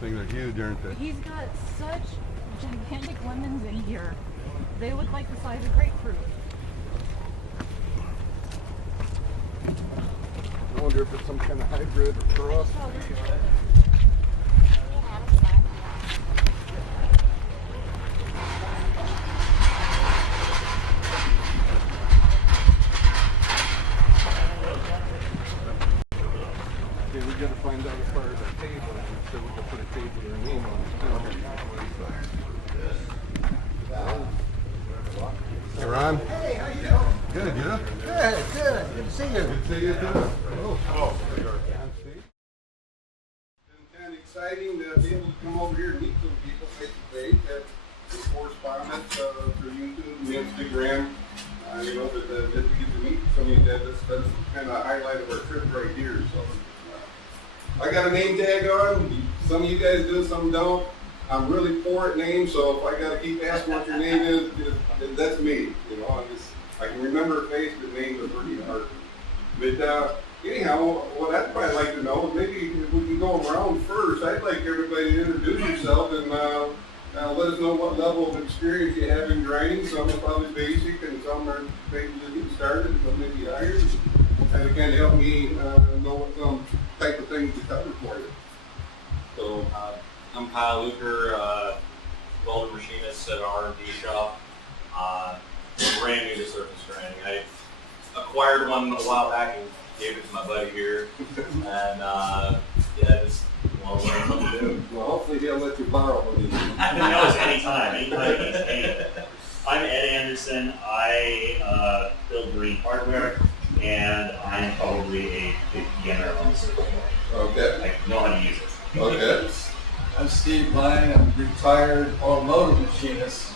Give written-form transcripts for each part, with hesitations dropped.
things are huge, aren't they? He's got such gigantic lemons in here. They look like the size of grapefruit. I wonder if it's some kind of hybrid or cross. Okay, we gotta find out as far as our table, so we can put a table with our name on it. Hey Ron. Hey, how you doing? Good, you? Good, good. Good to see you. Good to see you too. Oh, there you are. It's been kind of exciting to be able to come over here and meet some people face to face. Have some correspondence through YouTube and Instagram. You know, that we get to meet some of you guys. That's kind of a highlight of our trip right here. So I got a name tag on. Some of you guys do, some don't. I'm really poor at names, so if I got to keep asking what your name is, that's me. You know, I can remember a face, but names are pretty hard. But anyhow, what I'd probably like to know is maybe if we can go around first. I'd like everybody to introduce yourself and let us know what level of experience you have in grinding. Some are probably basic, and some are maybe just getting started, and some maybe higher. And it kind of help me know what some type of things to cover for you. So I'm Kyle Luker, welder machinist at our R&D shop. Brand new to surface grinding. I acquired one a while back and gave it to my buddy here, and yeah, just want to learn what to do. Well, hopefully he'll let you borrow one of these. I didn't know it was anytime he needs anything. I'm Ed Anderson. I build marine hardware, and I'm probably a big beginner on the surface. Okay. I know how to use it. Okay. I'm Steve Lang. I'm a retired automotive machinist,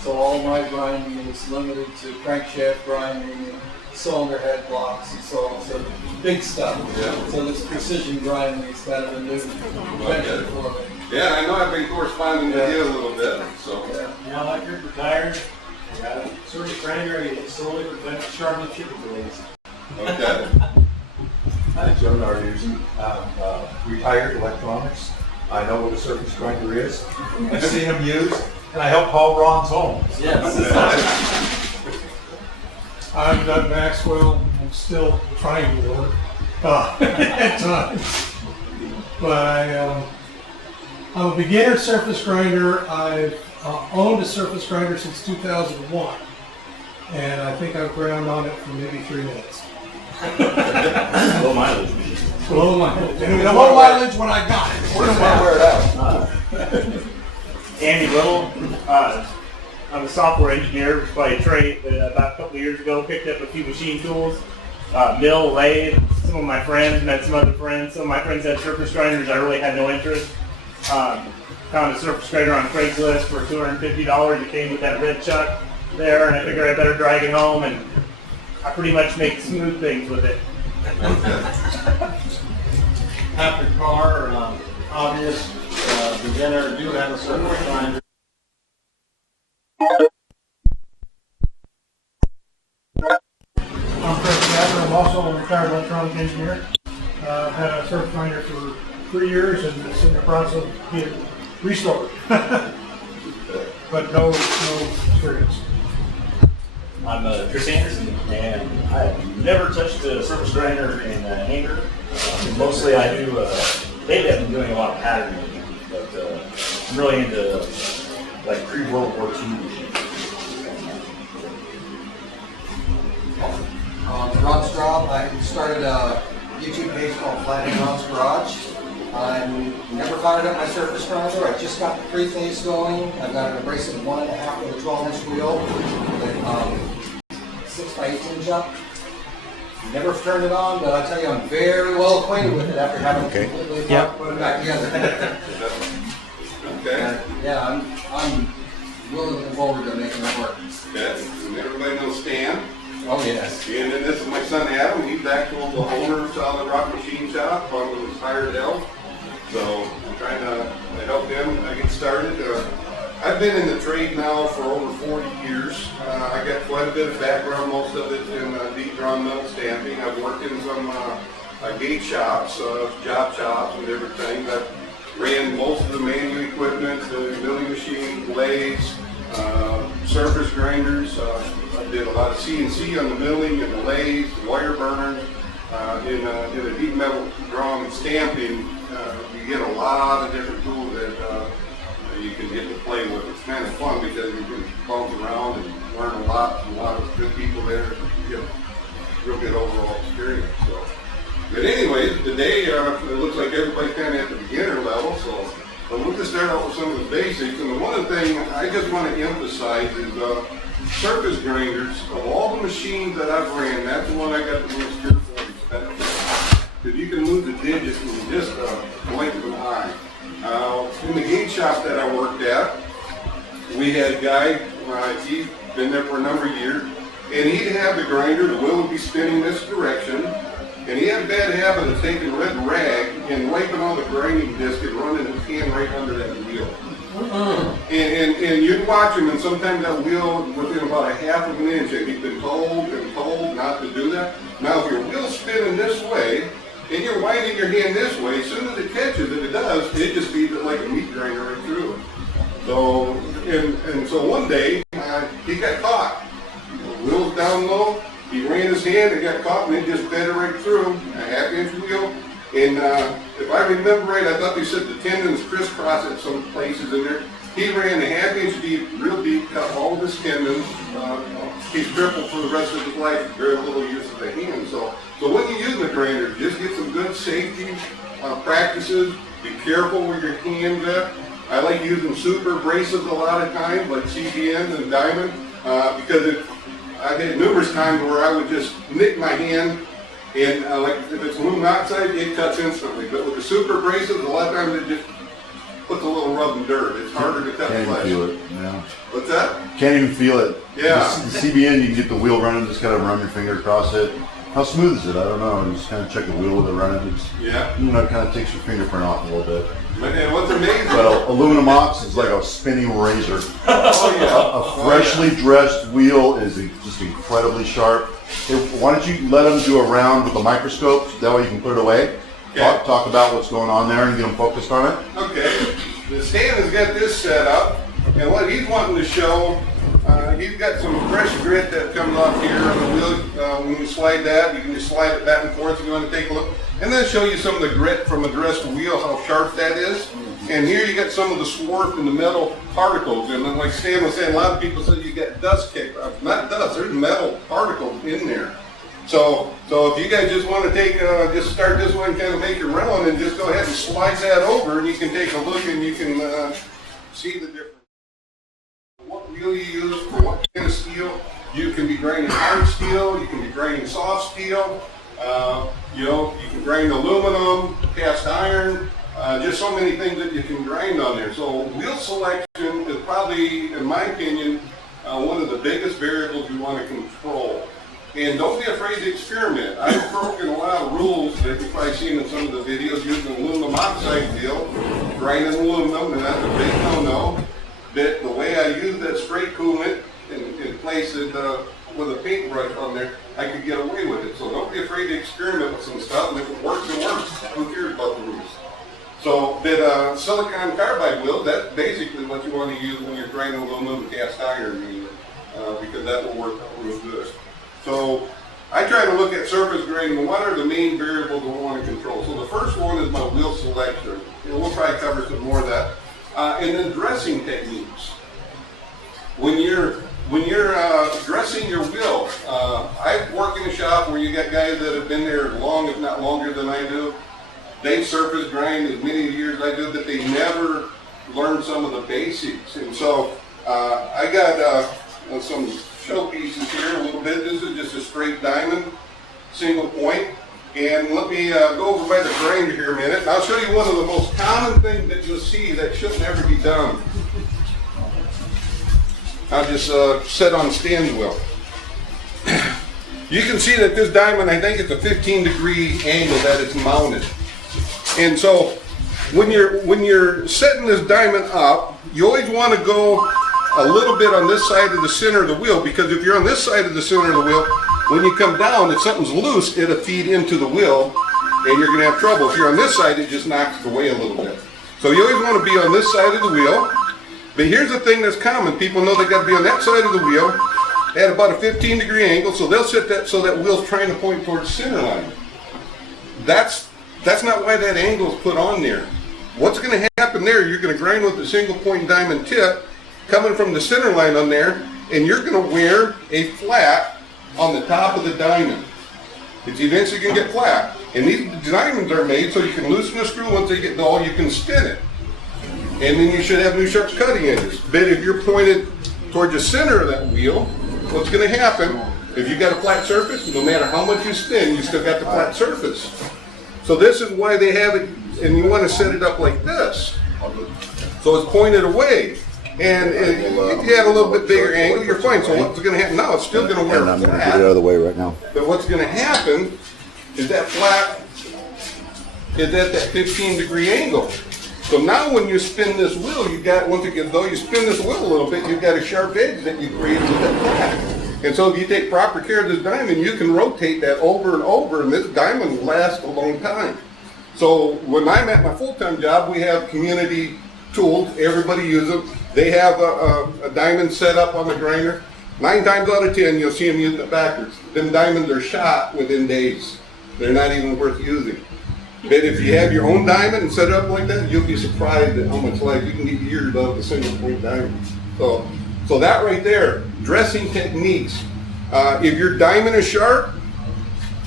so all my grinding is limited to crankshaft grinding and cylinder head blocks and so on. So big stuff. Yeah. So this precision grinding is kind of a new venture for me. Yeah, I know I've been corresponding with you a little bit, so. Yeah. Like you're retired, I got a service grinder, you slowly prevent sharpening shipping delays. Okay. Hi, Joe Nardusen. I'm retired electronics. I know what a surface grinder is. I see him used, and I help haul Ron's home. Yes. I'm Doug Maxwell. I'm still trying to work at times. But I'm a beginner surface grinder. I've owned a surface grinder since 2001. And I think I've ground on it for maybe 3 minutes. Low mileage machine. Low mileage. And it was low mileage when I got it. We're going to wear it out. Andy Little. I'm a software engineer by trade. About a couple of years ago, picked up a few machine tools, mill, lathe. Some of my friends met some other friends. Some of my friends had surface grinders. I really had no interest. Found a surface grinder on Craigslist for $250. It came with that red chuck there, and I figured I better drag it home, and I pretty much make smooth things with it. After car, obvious, beginner, do have a surface grinder. I'm Chris Gatter. I'm also a retired electronic engineer. I've had a surface grinder for 3 years and it's in the process of being restored. But no experience. I'm Chris Anderson, and I've never touched a surface grinder in anger. Mostly I do, lately I've been doing a lot of pattern making, but I'm really into like pre-World War II machines. Ron Straub. I started a YouTube page called Flattening Ron's Garage. I never fired up my surface grinder. I just got the three-phase going. I've got an abrasive 1.5 with a 12-inch wheel with 6x8 jump. Never turned it on, but I tell you, I'm very well acquainted with it after having completely put it back together. Okay. Yeah, I'm really looking forward to making it work. Okay. And everybody knows Stan. Oh yes. And then this is my son Adam. He's actually the owner of Solid Rock Machine Shop with his hired help. So I'm trying to help him get started. I've been in the trade now for over 40 years. I got quite a bit of background, most of it in deep drawn metal stamping. I've worked in some gate shops, job shops and everything. I've ran most of the manual equipment, the milling machine, lathes, surface grinders. I did a lot of CNC on the milling and the lathes, the wire burners. In a deep metal drawing and stamping, you get a lot of different tools that you can get to play with. It's kind of fun because you can bounce around and learn a lot of good people there. You get a real good overall experience. So, but anyways, today it looks like everybody's kind of at the beginner level. So, but we'll just start out with some of the basics. And the one thing I just want to emphasize is surface grinders. Of all the machines that I've ran, that's the one I got the most fearful respect. Because you can move the digits in just a blink of an eye. In the gate shop that I worked at, we had a guy, he'd been there for a number of years, and he'd have the grinder, the wheel would be spinning this direction, and he had a bad habit of taking a red rag and wiping all the grinding disc and running his hand right under that wheel. And you'd watch him, and sometimes that wheel, within about a half of an inch, and he'd been told and told not to do that. Now, if your wheel's spinning this way, and you're winding your hand this way, as soon as it catches, if it does, it just feeds it like a meat grinder right through it. So, and so one day, he got caught. The wheel's down low, he ran his hand and got caught, and it just fed it right through, a half-inch wheel. And if I remember right, I thought they said the tendons crisscross at some places in there. He ran a half-inch deep, real deep, cut all of his tendons. He's crippled for the rest of his life, very little use of the hand. So when you use the grinder, just get some good safety practices. Be careful where your hand's at. I like using super braces a lot of times, like CBN and Diamond, because I've had numerous times where I would just nick my hand, and like if it's aluminum oxide, it cuts instantly. But with the super braces, a lot of times it just puts a little rub and dirt. It's harder to cut Can't flesh. even feel it. Yeah. What's that? Can't even feel it. Yeah. The CBN, you can get the wheel running, just kind of run your finger across it. How smooth is it? I don't know. You just kind of check the wheel with it running. It's, Yeah. you know, it kind of takes your fingerprint off a little bit. And what's amazing? But aluminum ox is like a spinning razor. Oh yeah. A freshly dressed wheel is just incredibly sharp. Hey, why don't you let them do a round with the microscope? That way you can put it away. Okay. Talk about what's going on there and get them focused on it. Okay. The Stan has got this set up, and what he's wanting to show, he's got some fresh grit that comes off here on the wheel. When you slide that, you can just slide it back and forth if you want to take a look. And then show you some of the grit from a dressed wheel, how sharp that is. And here you get some of the swarf and the metal particles. And then like Stan was saying, a lot of people said you get dust kicked. Not dust, there's metal particles in there. So if you guys just want to take, just start this one and kind of make your round and just go ahead and slide that over, and you can take a look and you can see the difference. What wheel you use for what kind of steel. You can be grinding hard steel, you can be grinding soft steel, you know, you can grind aluminum, cast iron, just so many things that you can grind on there. So wheel selection is probably, in my opinion, one of the biggest variables you want to control. And don't be afraid to experiment. I've broken a lot of rules that you've probably seen in some of the videos using aluminum oxide wheel, grinding aluminum, and that's a big no-no. But the way I use that spray coolant and place it with a paintbrush on there, I could get away with it. So don't be afraid to experiment with some stuff, and if it works, it works. Who cares about the rules? So, but silicon carbide wheel, that's basically what you want to use when you're grinding aluminum and cast iron, because that will work out real good. So I try to look at surface grinding. What are the main variables we want to control? So the first one is my wheel selection. We'll probably cover some more of that. And then dressing techniques. When you're dressing your wheel, I work in a shop where you got guys that have been there as long, if not longer than I do. They surface grind as many years as I do, but they never learned some of the basics. And so I got some show pieces here a little bit. This is just a straight diamond, single point. And let me go over by the grinder here a minute. I'll show you one of the most common things that you'll see that should never be done. I'll just set on stand wheel. You can see that this diamond, I think it's a 15-degree angle that it's mounted. And so when you're setting this diamond up, you always want to go a little bit on this side of the center of the wheel, because if you're on this side of the center of the wheel, when you come down, if something's loose, it'll feed into the wheel, and you're going to have trouble. If you're on this side, it just knocks it away a little bit. So you always want to be on this side of the wheel. But here's the thing that's common. People know they got to be on that side of the wheel at about a 15-degree angle, so they'll set that so that wheel's trying to point towards center line. That's not why that angle is put on there. What's going to happen there, you're going to grind with a single point diamond tip coming from the center line on there, and you're going to wear a flat on the top of the diamond. It's eventually going to get flat. And these diamonds are made so you can loosen the screw once they get dull, you can spin it. And then you should have new sharp cutting edges. But if you're pointed towards the center of that wheel, what's going to happen, if you got a flat surface, no matter how much you spin, you still got the flat surface. So this is why they have it, and you want to set it up like this. So it's pointed away. And if you have a little bit bigger angle, you're fine. So what's going to happen now, it's still going to wear And I'm going to flat. get it out of the way right now. But what's going to happen is that flat is at that 15-degree angle. So now when you spin this wheel, you got, once it gets dull, you spin this wheel a little bit, you've got a sharp edge that you create with that flat. And so if you take proper care of this diamond, you can rotate that over and over, and this diamond will last a long time. So when I'm at my full-time job, we have community tools. Everybody uses them. They have a diamond set up on the grinder. 9 times out of 10, you'll see them using it backwards. Them diamonds are shot within days. They're not even worth using. But if you have your own diamond and set it up like that, you'll be surprised at how much life you can get years out of a single point diamond. So that right there, dressing techniques. If your diamond is sharp,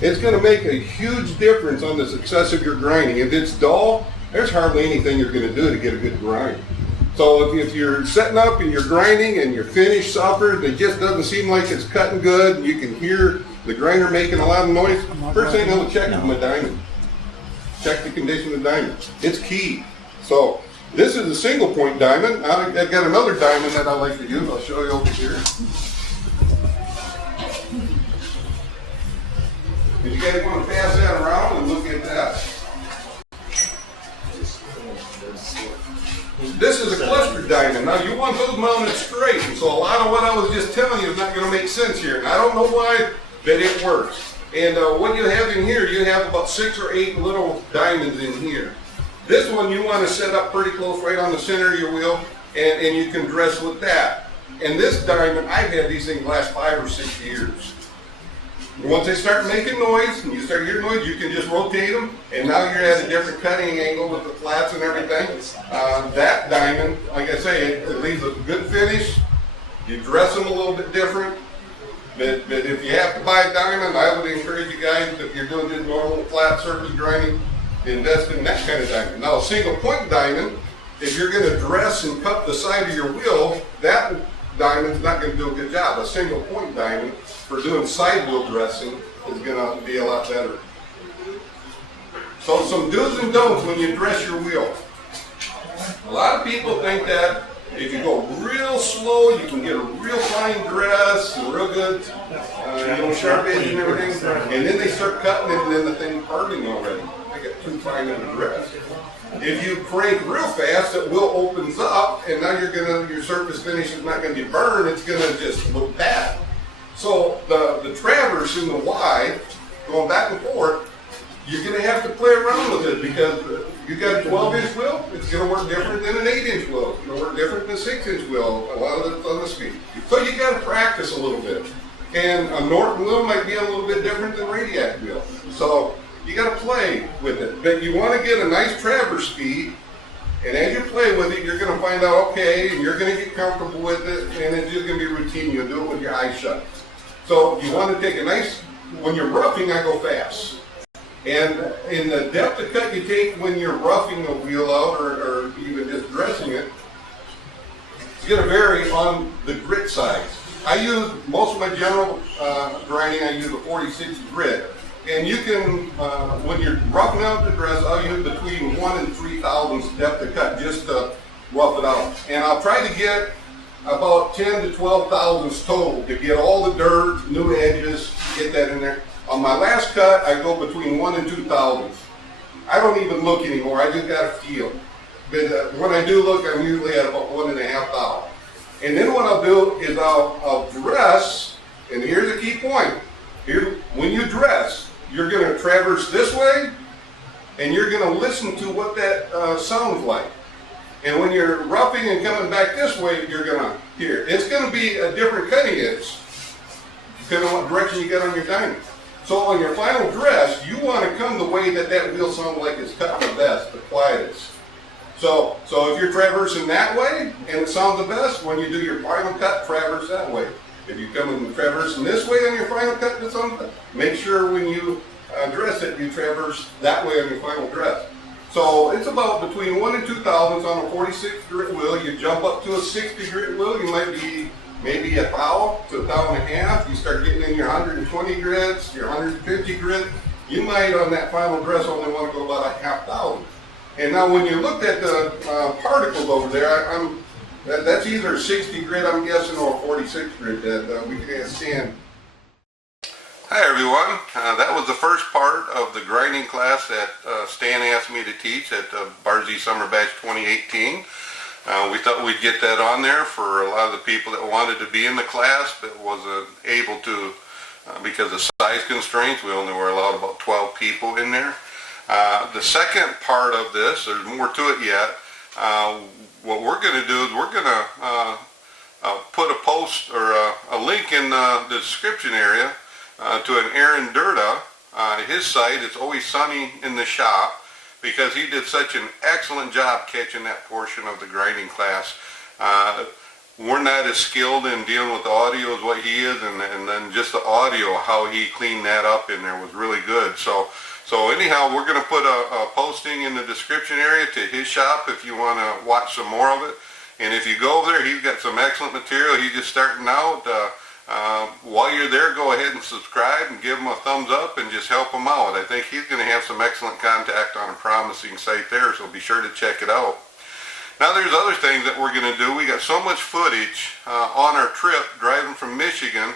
it's going to make a huge difference on the success of your grinding. If it's dull, there's hardly anything you're going to do to get a good grind. So if you're setting up and you're grinding and your finish suffers, it just doesn't seem like it's cutting good, and you can hear the grinder making a lot of noise, first thing I will check is my diamond. Check the condition of the diamond. It's key. So this is a single point diamond. I've got another diamond that I like to use. I'll show you over here. If you guys want to pass that around and look at that. This is a cluster diamond. Now you want those mounted straight, and so a lot of what I was just telling you is not going to make sense here. And I don't know why, but it works. And what you have in here, you have about 6 or 8 little diamonds in here. This one you want to set up pretty close right on the center of your wheel, and you can dress with that. And this diamond, I've had these things last 5 or 6 years. Once they start making noise, and you start hearing noise, you can just rotate them, and now you're at a different cutting angle with the flats and everything. That diamond, like I say, it leaves a good finish. You dress them a little bit different. But if you have to buy a diamond, I would encourage you guys, if you're doing just normal flat surface grinding, to invest in that kind of diamond. Now, a single point diamond, if you're going to dress and cut the side of your wheel, that diamond's not going to do a good job. A single point diamond for doing side wheel dressing is going to be a lot better. So some do's and don'ts when you dress your wheel. A lot of people think that if you go real slow, you can get a real fine dress, and real good, sharp edge and everything, and then they start cutting it, and then the thing's burning already. I get too fine in the dress. If you crank real fast, it will opens up, and now your surface finish is not going to be burned. It's going to just look bad. So the traverse and the Y, going back and forth, you're going to have to play around with it, because you got a 12-inch wheel, it's going to work different than an 8-inch wheel. It's going to work different than a 6-inch wheel. A lot of it's on the speed. So you got to practice a little bit. And a Norton wheel might be a little bit different than a Radiac wheel. So you got to play with it. But you want to get a nice traverse speed, and as you play with it, you're going to find out, okay, and you're going to get comfortable with it, and it's just going to be routine. You'll do it with your eyes shut. So you want to take a nice, when you're roughing, I go fast. And in the depth of cut you take when you're roughing a wheel out, or even just dressing it, it's going to vary on the grit size. I use, most of my general grinding, I use a 46 grit. And you can, when you're roughing out the dress, I'll use between 1 and 3 thousandths depth of cut just to rough it out. And I'll try to get about 10 to 12 thousandths total to get all the dirt, new edges, get that in there. On my last cut, I go between 1 and 2 thousandths. I don't even look anymore. I just got to feel. But when I do look, I'm usually at about 1.5 thousandths. And then what I'll do is I'll dress, and here's a key point. Here, when you dress, you're going to traverse this way, and you're going to listen to what that sounds like. And when you're roughing and coming back this way, you're gonna hear. It's gonna be a different cutting edge, depending on what direction you get on your diamond. So on your final dress, you want to come the way that that wheel sounds like it's cut the best, the quietest. So if you're traversing that way and it sounds the best, when you do your final cut, traverse that way. If you come and traversing this way on your final cut, it's on, make sure when you dress it, you traverse that way on your final dress. So it's about between 1 and 2 thousandths on a 46 grit wheel. You jump up to a 60 grit wheel, you might be maybe a thou to a thou and a half. You start getting in your 120 grits, your 150 grit. You might on that final dress only want to go about a half thousand. And now when you looked at the particles over there, that's either 60 grit, I'm guessing, or 46 grit that we can't stand. Hi everyone, that was the first part of the grinding class that Stan asked me to teach at Barzy Summer Batch 2018. We thought we'd get that on there for a lot of the people that wanted to be in the class but wasn't able to because of size constraints. We only were allowed about 12 people in there. The second part of this, there's more to it yet. What we're going to do is we're going to put a post or a link in the description area to an Aaron Durda. His site, it's Always Sunny in the Shop, because he did such an excellent job catching that portion of the grinding class. We're not as skilled in dealing with the audio as what he is, and then just the audio, how he cleaned that up in there was really good. So anyhow, we're going to put a posting in the description area to his shop if you want to watch some more of it. And if you go over there, he's got some excellent material. He's just starting out. While you're there, go ahead and subscribe and give him a thumbs up and just help him out. I think he's going to have some excellent contact on a promising site there, so be sure to check it out. Now there's other things that we're going to do. We got so much footage on our trip driving from Michigan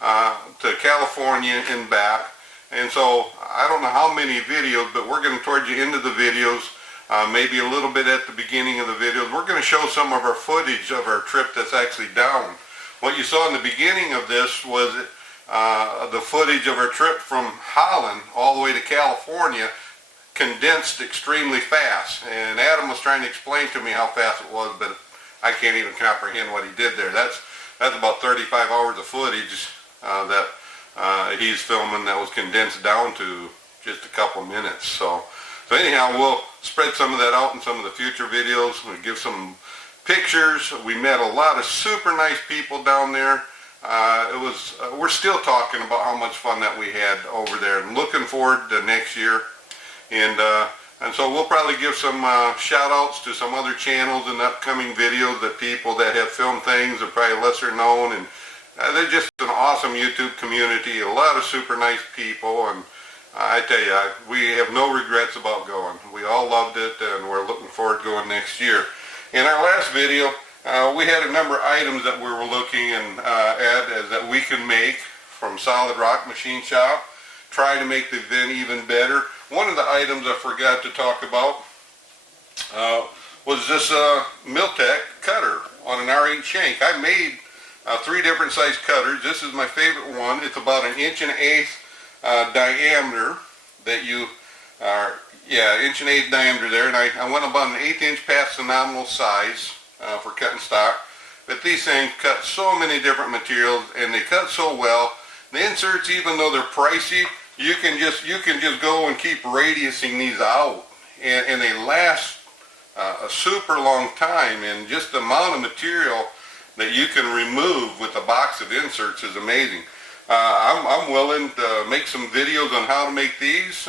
to California and back. And so I don't know how many videos, but we're going to, towards the end of the videos, maybe a little bit at the beginning of the videos, we're going to show some of our footage of our trip that's actually down. What you saw in the beginning of this was the footage of our trip from Holland all the way to California, condensed extremely fast. And Adam was trying to explain to me how fast it was, but I can't even comprehend what he did there. That's about 35 hours of footage that he's filming that was condensed down to just a couple minutes. So anyhow, we'll spread some of that out in some of the future videos. We'll give some pictures. We met a lot of super nice people down there. We're still talking about how much fun that we had over there, and looking forward to next year. And so we'll probably give some shout outs to some other channels in the upcoming videos, that people that have filmed things are probably lesser known, and they're just an awesome YouTube community, a lot of super nice people, and I tell you, we have no regrets about going. We all loved it, and we're looking forward to going next year. In our last video, we had a number of items that we were looking at that we can make from Solid Rock Machine Shop, try to make the event even better. One of the items I forgot to talk about was this Miltech cutter on an R8 shank. I made 3 different size cutters. This is my favorite one. It's about 1 1/8 diameter that you are, yeah, 1 1/8 diameter there, and I went about 1/8 inch past the nominal size for cutting stock. But these things cut so many different materials, and they cut so well. The inserts, even though they're pricey, you can just go and keep radiusing these out, and they last a super long time. And just the amount of material that you can remove with a box of inserts is amazing. I'm willing to make some videos on how to make these.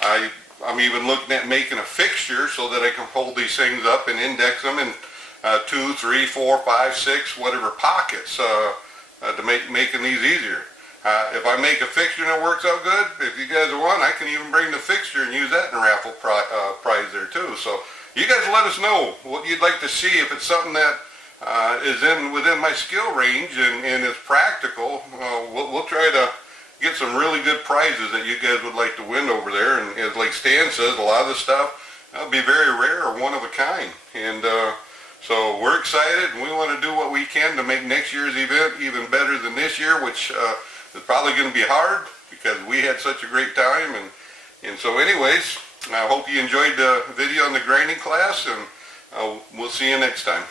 I'm even looking at making a fixture so that I can hold these things up and index them in 2, 3, 4, 5, 6, whatever pockets to making these easier. If I make a fixture and it works out good, if you guys want, I can even bring the fixture and use that in a raffle prize there too. So you guys let us know what you'd like to see. If it's something that is within my skill range and is practical, we'll try to get some really good prizes that you guys would like to win over there. And as like Stan says, a lot of the stuff will be very rare or one of a kind. And so we're excited, and we want to do what we can to make next year's event even better than this year, which is probably going to be hard because we had such a great time. And so anyways, I hope you enjoyed the video on the grinding class, and We'll see you next time.